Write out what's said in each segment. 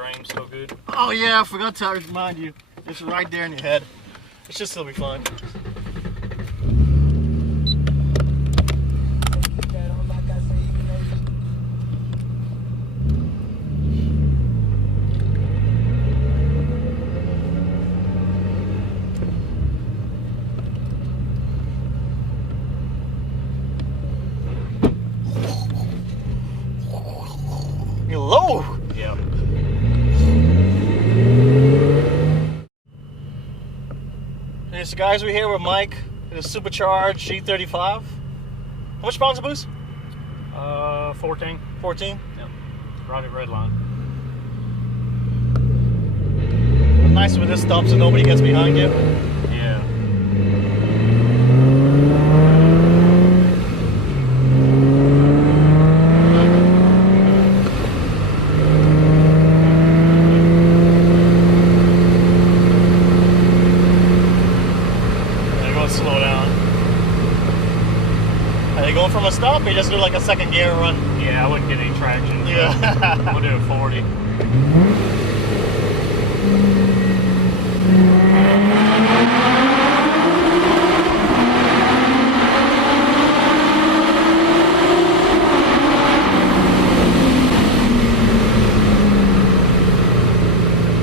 drain still good? Oh yeah, I forgot to remind you. It's right there in your head. It should still be fine. You're low. Yep. Okay, so guys, we're here with Mike. The Supercharged G35. How much pounds of boost? 14. 14. Yep. Right at redline. Nice with this stop so nobody gets behind you. Yeah. Slow down. Are you going from a stop or you just do like a second gear run? Yeah, I wouldn't get any traction. Yeah. We'll do a 40.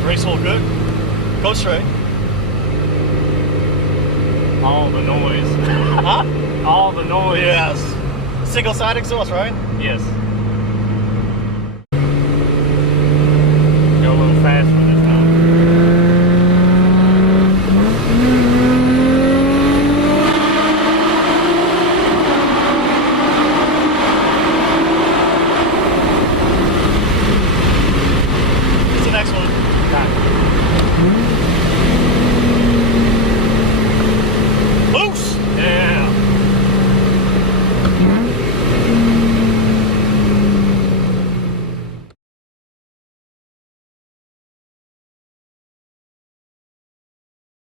Brakes hold good. Go straight. All the noise. Huh? All the noise. Yes. Single side exhaust, right? Yes.